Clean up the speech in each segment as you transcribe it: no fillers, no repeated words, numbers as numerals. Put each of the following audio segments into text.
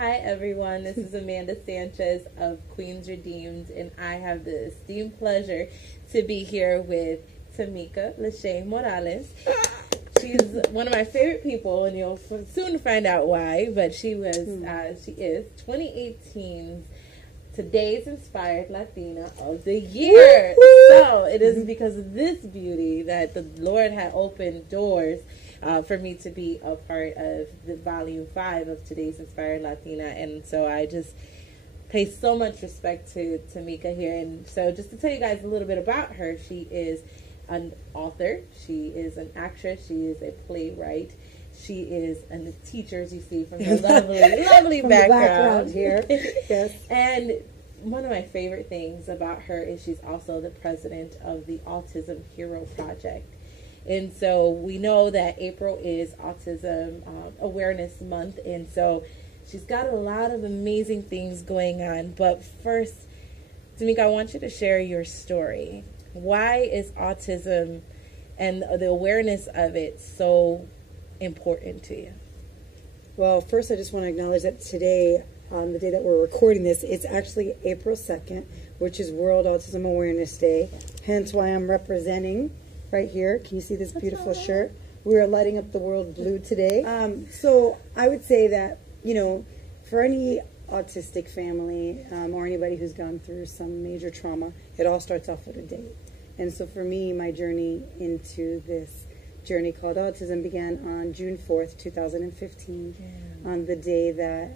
Hi everyone, this is Amanda Sanchez of Queens Redeemed, and I have the esteemed pleasure to be here with Tamika Lecheé Morales. She's one of my favorite people, and you'll soon find out why, but she is 2018's Today's Inspired Latina of the Year. So it is because of this beauty that the Lord had opened doors for me to be a part of the volume 5 of Today's Inspired Latina. And so I just pay so much respect to Tamika here. And so just to tell you guys a little bit about her, she is an author, she is an actress, she is a playwright, she is a teacher, as you see from her lovely background here. Yes. And one of my favorite things about her is she's also the president of the Autism Hero Project. And so we know that April is Autism Awareness Month, and so she's got a lot of amazing things going on. But first, Tamika, I want you to share your story. Why is autism and the awareness of it so important to you? Well, first I just want to acknowledge that today, on the day that we're recording this, it's actually April 2nd, which is World Autism Awareness Day, hence why I'm representing right here. Can you see this beautiful shirt? We are lighting up the world blue today. So I would say that, you know, for any autistic family or anybody who's gone through some major trauma, it all starts off with a date. And so for me, my journey into this journey called autism began on June 4th, 2015, on the day that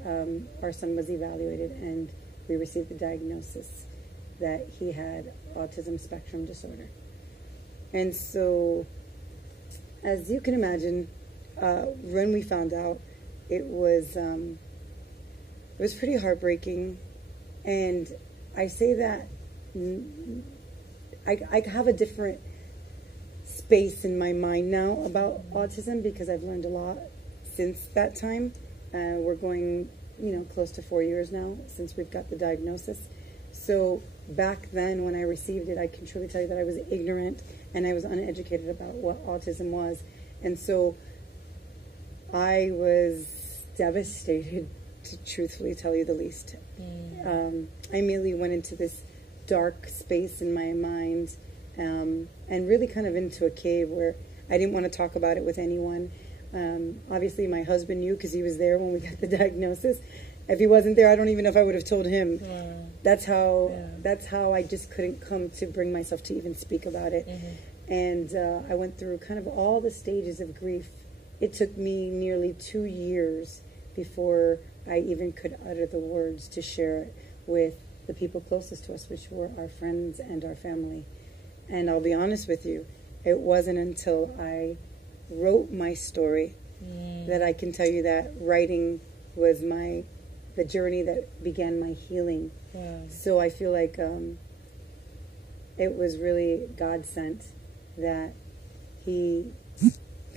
our son was evaluated and we received the diagnosis that he had autism spectrum disorder. And so, as you can imagine, when we found out, it was pretty heartbreaking. And I say that I have a different space in my mind now about autism because I've learned a lot since that time. We're going, close to 4 years now since we've got the diagnosis. So back then when I received it, I can truly tell you that I was ignorant and I was uneducated about what autism was. And so I was devastated, to truthfully tell you the least. I immediately went into this dark space in my mind and really kind of into a cave where I didn't want to talk about it with anyone. Obviously my husband knew because he was there when we got the diagnosis. If he wasn't there, I don't even know if I would have told him. That's how I just couldn't come to bring myself to even speak about it. And I went through kind of all the stages of grief. It took me nearly 2 years before I even could utter the words to share it with the people closest to us, which were our friends and our family. And I'll be honest with you, it wasn't until I wrote my story that I can tell you that writing was the journey that began my healing. So I feel like it was really God sent that He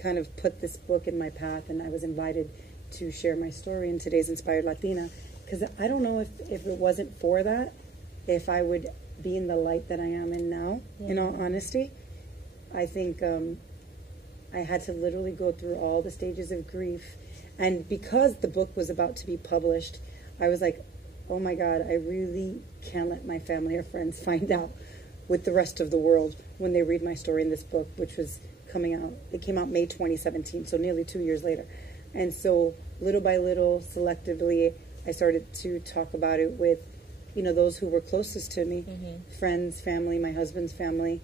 kind of put this book in my path, and I was invited to share my story in Today's Inspired Latina, because I don't know if it wasn't for that, if I would be in the light that I am in now, in all honesty. I think I had to literally go through all the stages of grief. And because the book was about to be published, I was like, oh my God, I really can't let my family or friends find out with the rest of the world when they read my story in this book, which was coming out. It came out May 2017, so nearly 2 years later. And so little by little, selectively, I started to talk about it with, those who were closest to me, friends, family, my husband's family.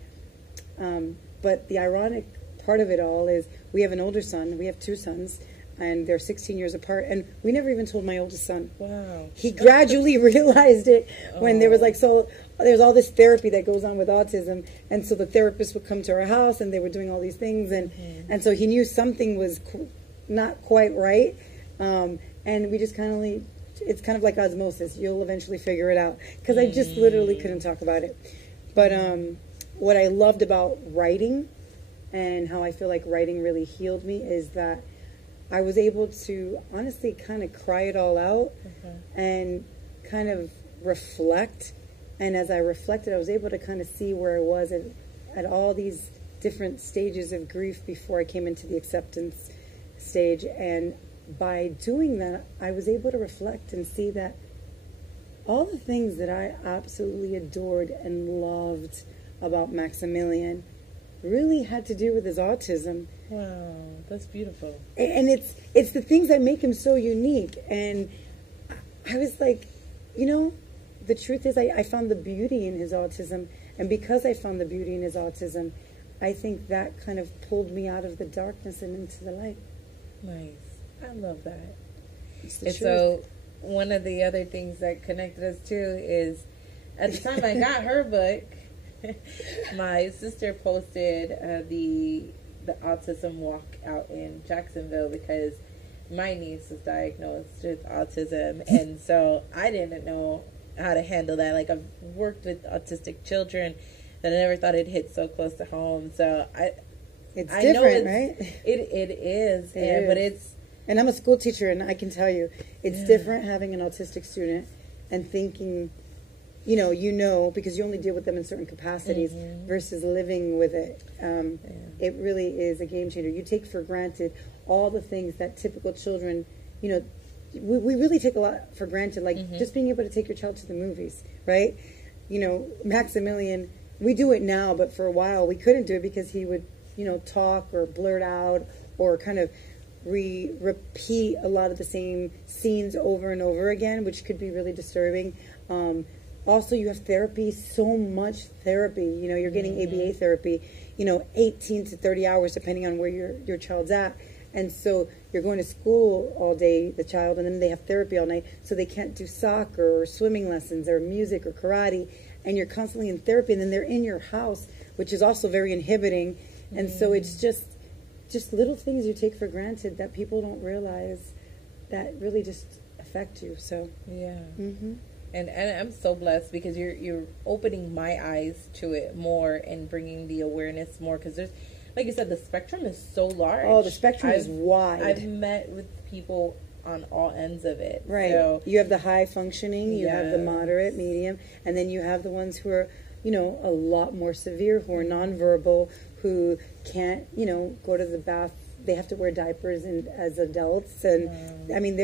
But the ironic part of it all is we have an older son. We have 2 sons, and they're 16 years apart. And we never even told my oldest son. Wow. He gradually realized it when there was there's all this therapy that goes on with autism. And so the therapist would come to our house, and they were doing all these things. And so he knew something was not quite right. And we just it's kind of like osmosis. You'll eventually figure it out. Because I just literally couldn't talk about it. But what I loved about writing and how I feel like writing really healed me is that I was able to honestly kind of cry it all out and kind of reflect. And as I reflected, I was able to kind of see where I was at all these different stages of grief before I came into the acceptance stage. And by doing that, I was able to reflect and see that all the things that I absolutely adored and loved about Maximilian really had to do with his autism. Wow, that's beautiful. And it's the things that make him so unique. And I was like, you know, the truth is I found the beauty in his autism. And because I found the beauty in his autism, I think that kind of pulled me out of the darkness and into the light. Nice. I love that. It's the And truth. so one of the other things that connected us too is at the time I got her book, my sister posted the autism walk out in Jacksonville because my niece was diagnosed with autism, and so I didn't know how to handle that. Like, I've worked with autistic children, that I never thought it'd hit so close to home. So it's I different, know it's, right? It is, but it's. And I'm a school teacher, and I can tell you, it's different having an autistic student and thinking, you know, because you only deal with them in certain capacities versus living with it. It really is a game changer. You take for granted all the things that typical children, you know, we really take a lot for granted, like just being able to take your child to the movies, right? You know, Maximilian, we do it now, but for a while we couldn't do it because he would, you know, talk or blurt out or kind of repeat a lot of the same scenes over and over again, which could be really disturbing. Also, you have therapy, so much therapy. You know, you're getting ABA therapy, you know, 18 to 30 hours, depending on where your child's at. And so you're going to school all day, the child, and then they have therapy all night. So they can't do soccer or swimming lessons or music or karate. And you're constantly in therapy, and then they're in your house, which is also very inhibiting. And so it's just little things you take for granted that people don't realize that really just affect you. So yeah. And I'm so blessed because you're opening my eyes to it more and bringing the awareness more, because there's, like you said, the spectrum is so large. Oh, the spectrum is wide. I've met with people on all ends of it. Right. So, you have the high functioning, you have the moderate, medium, and then you have the ones who are, you know, a lot more severe, who are nonverbal, who can't, you know, go to the bath. They have to wear diapers as adults, and I mean,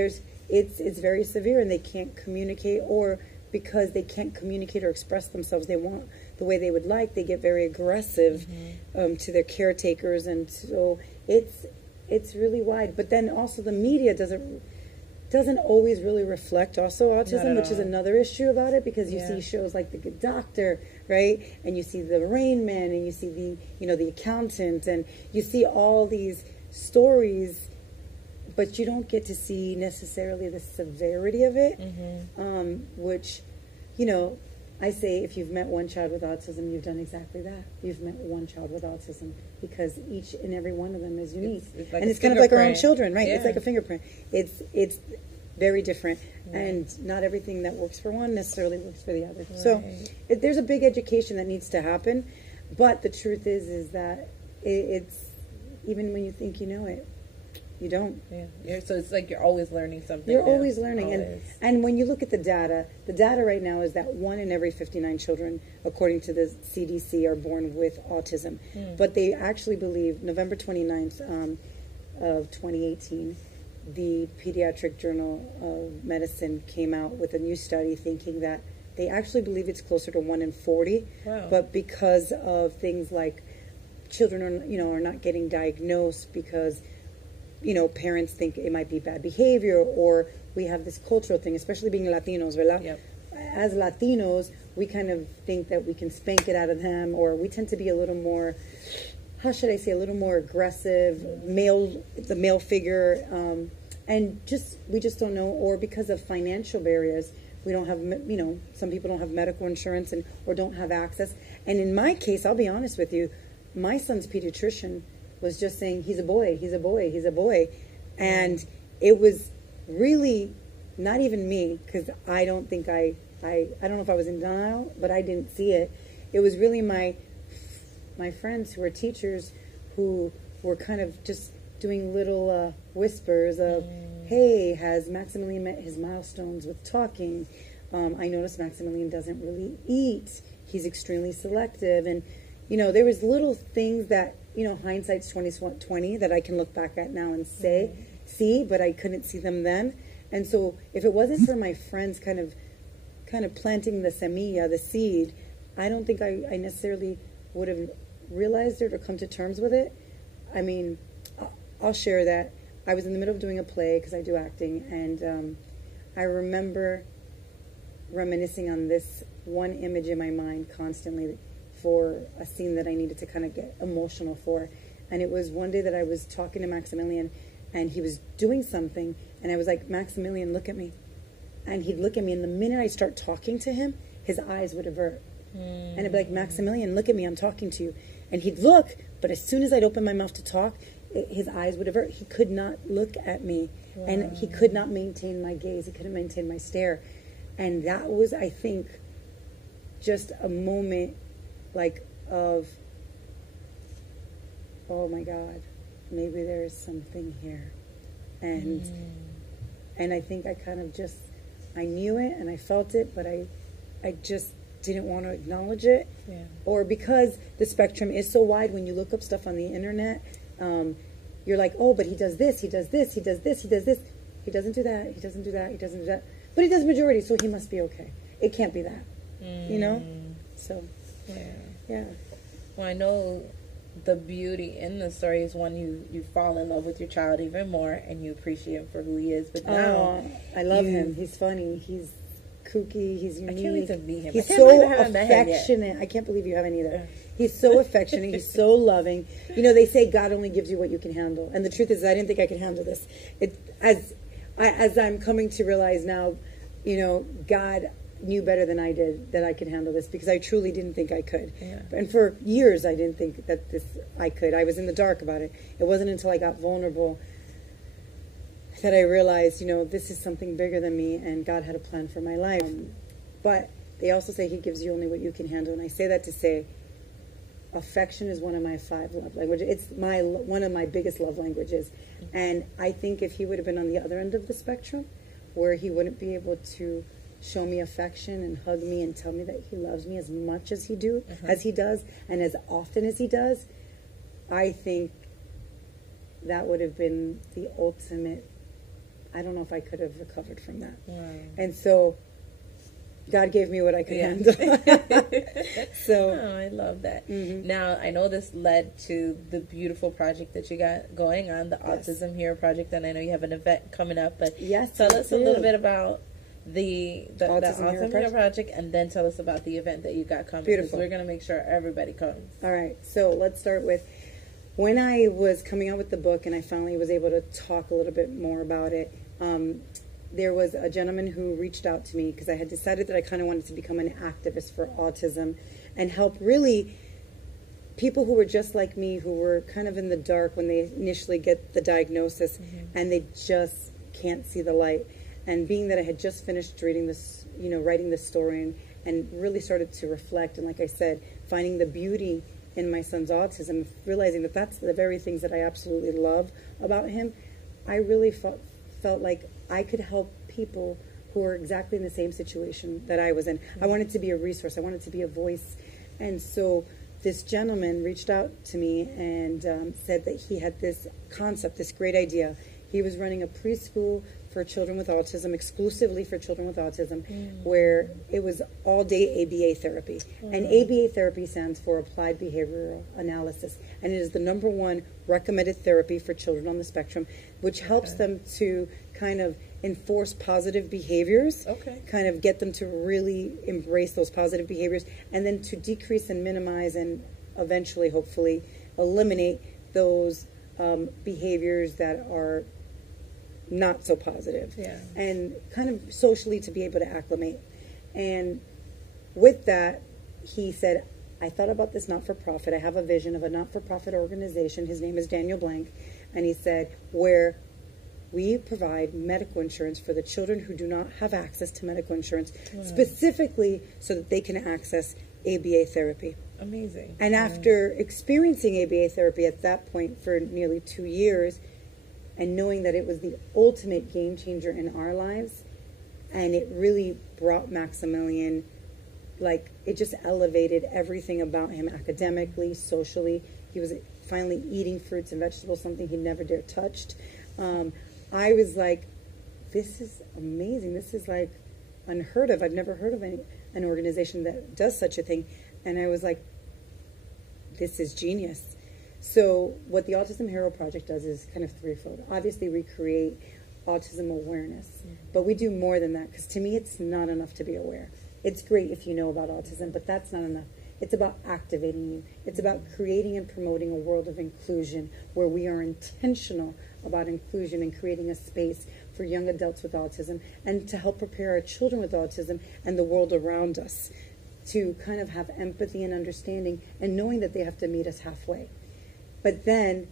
it's very severe, and they can't communicate, or because they can't communicate or express themselves, they want the way they would like, they get very aggressive to their caretakers, and so it's really wide. But then also the media doesn't always really reflect also autism, which is another issue about it, because you see shows like The Good Doctor, right? And you see the Rain Man, and you see the accountant, and you see all these stories, but you don't get to see necessarily the severity of it, which, you know, I say if you've met one child with autism, you've done exactly that. You've met one child with autism, because each and every one of them is unique. It's like, and it's kind of like our own children, right? Yeah. It's like a fingerprint. It's very different, and not everything that works for one necessarily works for the other. Right. So there's a big education that needs to happen, but the truth is that it's, even when you think you know it, you don't. Yeah. So it's like you're always learning something. You're always learning. And when you look at the data right now is that 1 in every 59 children, according to the CDC, are born with autism. But they actually believe November 29th of 2018, the Pediatric Journal of Medicine came out with a new study thinking that they actually believe it's closer to 1 in 40. Wow. But because of things like children are not getting diagnosed because, you know, parents think it might be bad behavior, or we have this cultural thing, especially being Latinos, ¿verdad? Yep. As Latinos, we kind of think that we can spank it out of them, or we tend to be a little more, how should I say, a little more aggressive, the male figure, and we just don't know, or because of financial barriers, we don't have, you know, some people don't have medical insurance or don't have access. And in my case, I'll be honest with you, my son's pediatrician was just saying, he's a boy, he's a boy, he's a boy. And it was really not even me, because I don't think I don't know if I was in denial, but I didn't see it. It was really my friends who were teachers who were kind of just doing little whispers of, hey, has Maximilian met his milestones with talking? I noticed Maximilian doesn't really eat. He's extremely selective. And, you know, there was little things that, you know, hindsight's 20/20 that I can look back at now and say, see, but I couldn't see them then. And so if it wasn't for my friends kind of planting the semilla, the seed, I don't think I necessarily would have realized it or come to terms with it. I mean, I'll share that. I was in the middle of doing a play because I do acting, and I remember reminiscing on this one image in my mind constantly for a scene that I needed to kind of get emotional for. And it was one day that I was talking to Maximilian, and he was doing something, and I was like, Maximilian, look at me. And he'd look at me, and the minute I start talking to him, his eyes would avert. And I'd be like, Maximilian, look at me, I'm talking to you. And he'd look, but as soon as I'd open my mouth to talk, his eyes would avert. He could not look at me, and he could not maintain my gaze. He couldn't maintain my stare. And that was, I think, just a moment like of, oh my God, maybe there is something here. And I think I kind of just, I knew it and I felt it, but I just didn't want to acknowledge it. Yeah. Or because the spectrum is so wide, when you look up stuff on the internet, you're like, oh, but he does this, he does this, he does this, he does this. He doesn't do that, he doesn't do that, he doesn't do that. But he does majority, so he must be okay. It can't be that, you know? So, yeah. Well, I know the beauty in the story is when you fall in love with your child even more and you appreciate him for who he is. But now, I love him. He's funny. He's kooky. He's unique. I can't wait to meet him. He's so affectionate. I can't believe you haven't either. He's so affectionate. He's so loving. You know, they say God only gives you what you can handle. And the truth is, I didn't think I could handle this. As I'm coming to realize now, you know, God knew better than I did that I could handle this, because I truly didn't think I could. Yeah. And for years, I didn't think that I could. I was in the dark about it. It wasn't until I got vulnerable that I realized, you know, this is something bigger than me, and God had a plan for my life. But they also say He gives you only what you can handle. And I say that to say, affection is one of my 5 love languages. It's one of my biggest love languages. And I think if He would have been on the other end of the spectrum, where He wouldn't be able to show me affection and hug me and tell me that He loves me as much as He does, and as often as He does, I think that would have been the ultimate. I don't know if I could have recovered from that. And so God gave me what I could handle. So I love that. Now, I know this led to the beautiful project that you got going on, the Autism Hero Project, and I know you have an event coming up, but tell us a little bit about the Autism Hero Project, and then tell us about the event that you got coming. Beautiful. We're going to make sure everybody comes. All right, so let's start with when I was coming out with the book and I finally was able to talk a little bit more about it. There was a gentleman who reached out to me because I had decided that I kind of wanted to become an activist for autism and help really people who were just like me, who were kind of in the dark when they initially get the diagnosis and they just can't see the light. And being that I had just finished reading this, you know, writing this story and really started to reflect, and like I said, finding the beauty in my son's autism, realizing that that's the very things that I absolutely love about him, I really felt like I could help people who are exactly in the same situation that I was in. I wanted to be a resource. I wanted to be a voice. And so this gentleman reached out to me and said that he had this concept, this great idea. He was running a preschool for children with autism, exclusively for children with autism, where it was all-day ABA therapy. And ABA therapy stands for Applied Behavioral Analysis, and it is the #1 recommended therapy for children on the spectrum, which helps them to kind of enforce positive behaviors, kind of get them to really embrace those positive behaviors, and then to decrease and minimize and eventually, hopefully, eliminate those behaviors that are not so positive, and kind of socially to be able to acclimate. And with that, he said, I thought about this not-for-profit. I have a vision of a not-for-profit organization. His name is Daniel Blank. And he said, where we provide medical insurance for the children who do not have access to medical insurance, specifically so that they can access ABA therapy. Amazing. And after experiencing ABA therapy at that point for nearly 2 years, and knowing that it was the ultimate game changer in our lives, and it really brought Maximilian, like, it just elevated everything about him academically, socially. He was finally eating fruits and vegetables, something he never dared touched. I was like, this is amazing. This is like unheard of. I've never heard of an organization that does such a thing. And I was like, this is genius. So what the Autism Hero Project does is kind of threefold. Obviously, we create autism awareness, but we do more than that, because to me, it's not enough to be aware. It's great if you know about autism, but that's not enough. It's about activating you. It's about creating and promoting a world of inclusion where we are intentional about inclusion and creating a space for young adults with autism, and to help prepare our children with autism and the world around us to kind of have empathy and understanding, and knowing that they have to meet us halfway. But then,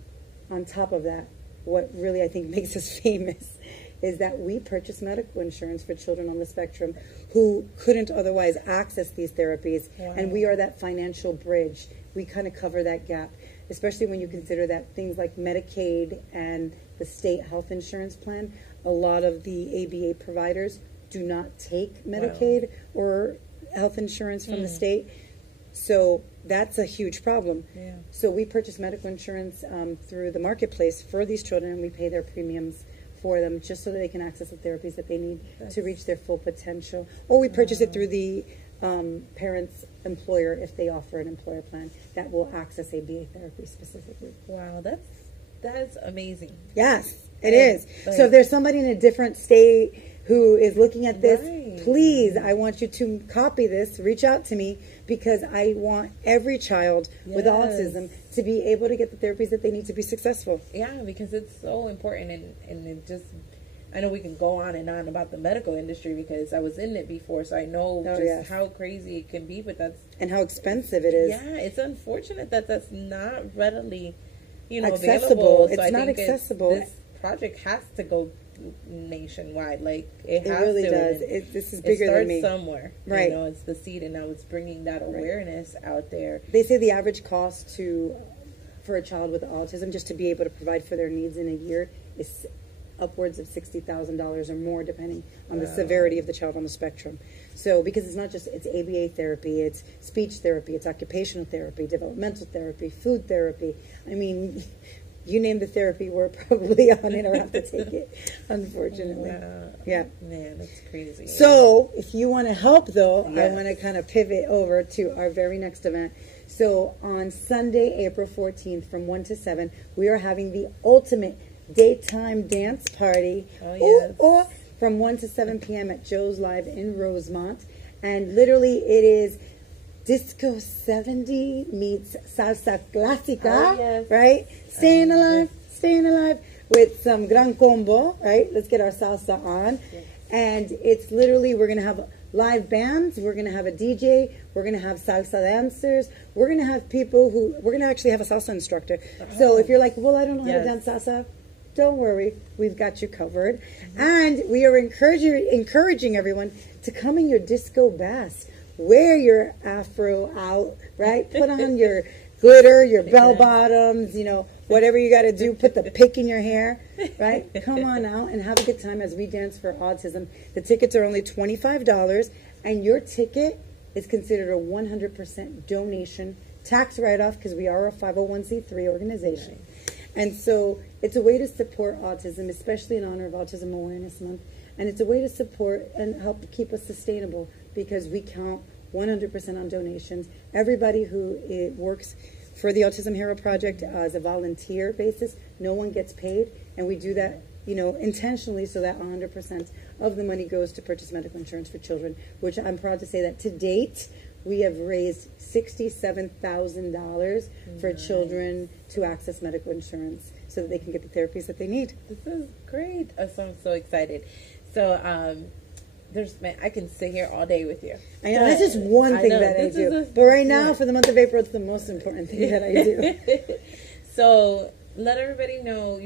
on top of that, what really I think makes us famous is that we purchase medical insurance for children on the spectrum who couldn't otherwise access these therapies. Wow. And we are that financial bridge. We kind of cover that gap, especially when you consider that things like Medicaid and the state health insurance plan, a lot of the ABA providers do not take Medicaid or health insurance from the state. So that's a huge problem. Yeah. So we purchase medical insurance through the marketplace for these children, and we pay their premiums for them just so that they can access the therapies that they need to reach their full potential. Or we purchase it through the parent's employer if they offer an employer plan that will access ABA therapy specifically. Wow, that's amazing. Yes, it is. So if there's somebody in a different state who is looking at this, please, I want you to copy this, reach out to me, because I want every child with autism to be able to get the therapies that they need to be successful. Yeah, because it's so important, and it just, I know we can go on and on about the medical industry because I was in it before, so I know how crazy it can be, but that's... And how expensive it is. Yeah, it's unfortunate that that's not readily, accessible. available. So it's not accessible. This project has to go nationwide. Like it really to. does. This is bigger than me. It starts somewhere, right? It's the seed, and now it's bringing that awareness out there. They say the average cost for a child with autism, just to be able to provide for their needs in a year, is upwards of $60,000 or more, depending on the severity of the child on the spectrum. So, because it's not just, it's ABA therapy, it's speech therapy, it's occupational therapy, developmental therapy, food therapy. I mean, you name the therapy, we're probably on it or have to take it, unfortunately. Yeah. Man, that's crazy. So, if you want to help, though, I want to kind of pivot over to our very next event. So, on Sunday, April 14th, from 1 to 7, we are having the ultimate daytime dance party. Or from 1 to 7 p.m. at Joe's Live in Rosemont. And literally, it is Disco 70 meets Salsa Clásica, right? Staying alive with some Gran Combo, right? Let's get our salsa on. Yes. And it's literally, we're going to have live bands, we're going to have a DJ, we're going to have salsa dancers, we're going to have people we're going to actually have a salsa instructor. So if you're like, well, I don't know how to dance salsa, don't worry, we've got you covered. And we are encouraging everyone to come in your disco best. Wear your afro out, right? Put on your glitter, your bell bottoms, whatever you got to do. Put the pick in your hair, right? Come on out and have a good time as we dance for autism. The tickets are only $25, and your ticket is considered a 100% donation, tax write-off, because we are a 501c3 organization. And so it's a way to support autism, especially in honor of Autism Awareness Month. And it's a way to support and help keep us sustainable, because we count 100% on donations. Everybody who works for the Autism Hero Project as a volunteer basis, no one gets paid. And we do that, intentionally, so that 100% of the money goes to purchase medical insurance for children, which I'm proud to say that to date, we have raised $67,000 for children to access medical insurance so that they can get the therapies that they need. This is great. I'm so excited. So, I can sit here all day with you. I know, that's just one thing that I do. But right now, for the month of April, it's the most important thing that I do. So, let everybody know,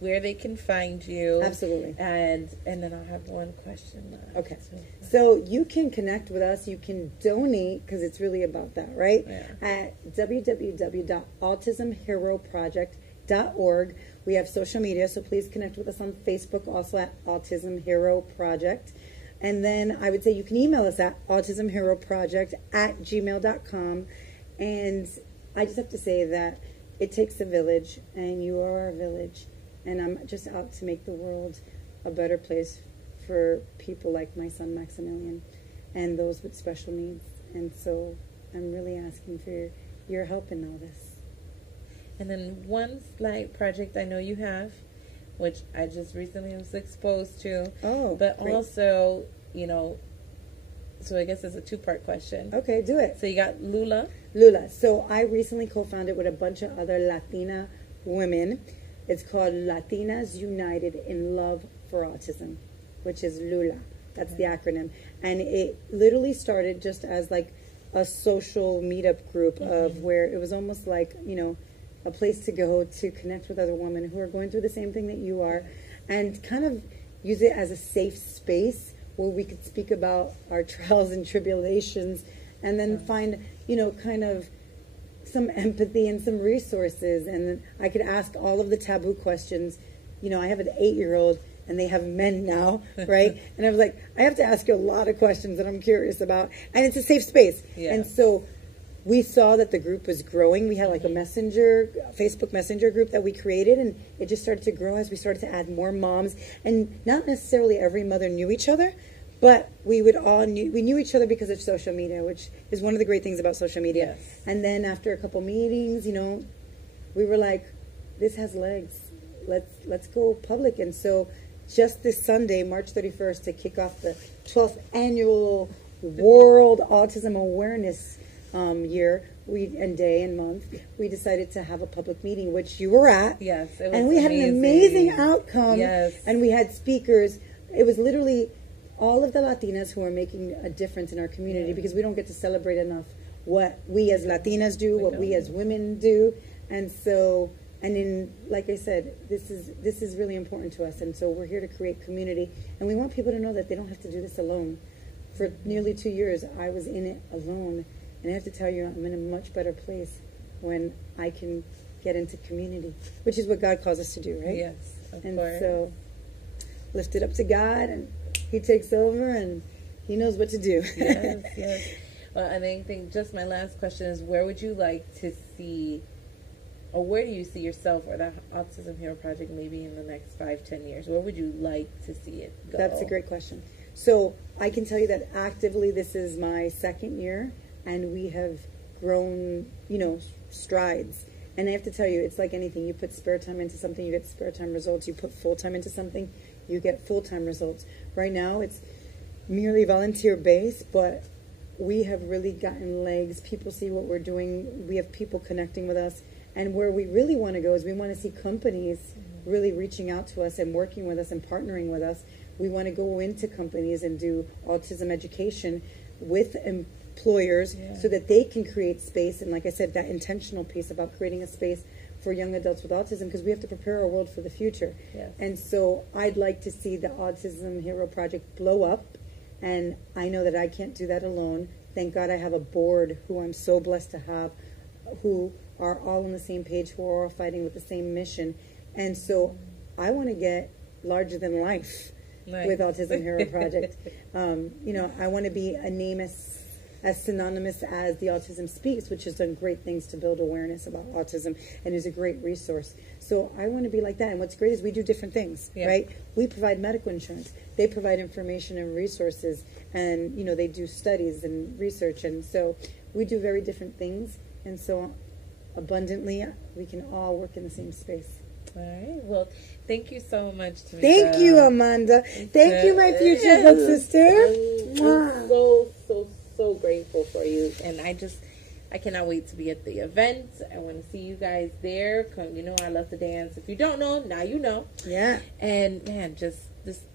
where they can find you. Absolutely. And then I'll have one question left. Okay. So you can connect with us. You can donate, because it's really about that, right? Yeah. At www.autismheroproject.org. We have social media, so please connect with us on Facebook, also at Autism Hero Project. And then I would say you can email us at autismheroproject@gmail.com. And I just have to say that it takes a village, and you are our village. And I'm just out to make the world a better place for people like my son Maximilian and those with special needs. And so I'm really asking for your help in all this. And then one slight project I know you have, which I just recently was exposed to. Oh, but great. Also, so I guess it's a two-part question. Okay, do it. So you got Lula. Lula. So I recently co-founded with a bunch of other Latina women. It's called Latinas United in Love for Autism, which is Lula. That's the acronym. And it literally started just as like a social meetup group of where it was almost like, a place to go to connect with other women who are going through the same thing that you are, and kind of use it as a safe space where we could speak about our trials and tribulations, and then find, kind of some empathy and some resources. And I could ask all of the taboo questions. I have an 8-year-old, and they have men now, right? And I was like, I have to ask you a lot of questions that I'm curious about, and it's a safe space. Yeah. And so we saw that the group was growing. We had like a Facebook Messenger group that we created, and it just started to grow as we started to add more moms. And not necessarily every mother knew each other, but we knew each other because of social media, which is one of the great things about social media. Yes. And then after a couple meetings, we were like, this has legs. Let's go public. And so just this Sunday, March 31st, to kick off the 12th annual World Autism Awareness year, day and month, we decided to have a public meeting, which you were at. Yes, it was and we had an amazing outcome. Yes, and we had speakers. It was literally all of the Latinas who are making a difference in our community, because we don't get to celebrate enough what we as Latinas do, what we as women do, and so. And like I said, this is really important to us, and so we're here to create community, and we want people to know that they don't have to do this alone. For nearly 2 years, I was in it alone. And I have to tell you, I'm in a much better place when I can get into community, which is what God calls us to do, right? Yes, of and course. So lift it up to God, and He takes over, and He knows what to do. Yes, yes. Well, I think just my last question is, where would you like to see, or where do you see yourself or the Autism Hero Project maybe in the next 5-10 years? Where would you like to see it go? That's a great question. So I can tell you that actively this is my 2nd year, and we have grown, strides. And I have to tell you, it's like anything. You put spare time into something, you get spare time results. You put full time into something, you get full time results. Right now, it's merely volunteer based, but we have really gotten legs. People see what we're doing. We have people connecting with us. And where we really want to go is we want to see companies really reaching out to us and working with us and partnering with us. We want to go into companies and do autism education with employers, so that they can create space. And like I said, that intentional piece about creating a space for young adults with autism, because we have to prepare our world for the future. Yes. And so I'd like to see the Autism Hero Project blow up, and I know that I can't do that alone. Thank God I have a board who I'm so blessed to have, who are all on the same page, who are all fighting with the same mission. And so I want to get larger than life with Autism Hero Project. I want to be a name as synonymous as the Autism Speaks, which has done great things to build awareness about autism and is a great resource. So I want to be like that. And what's great is we do different things, right? We provide medical insurance. They provide information and resources, and, they do studies and research. And so we do very different things. And so abundantly, we can all work in the same space. All right. Well, thank you so much, Tamika. Thank you, Amanda. Thank you, my future book sister. I'm so grateful for you, and I cannot wait to be at the event. I want to see you guys there. I love to dance. If you don't know, now you know. Yeah. And man, just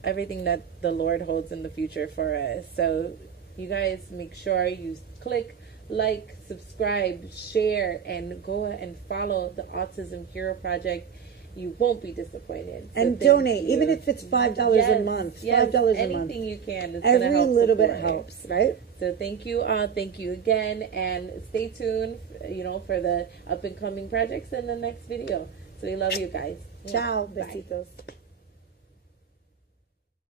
everything that the Lord holds in the future for us. So you guys make sure you click like, subscribe, share, and go and follow the Autism Hero Project. You won't be disappointed. So and donate, even if it's $5 a month. $5 a month. Anything you can. Every little bit helps, right? So thank you again, and stay tuned, for the up and coming projects in the next video. So we love you guys. Ciao, besitos. Bye.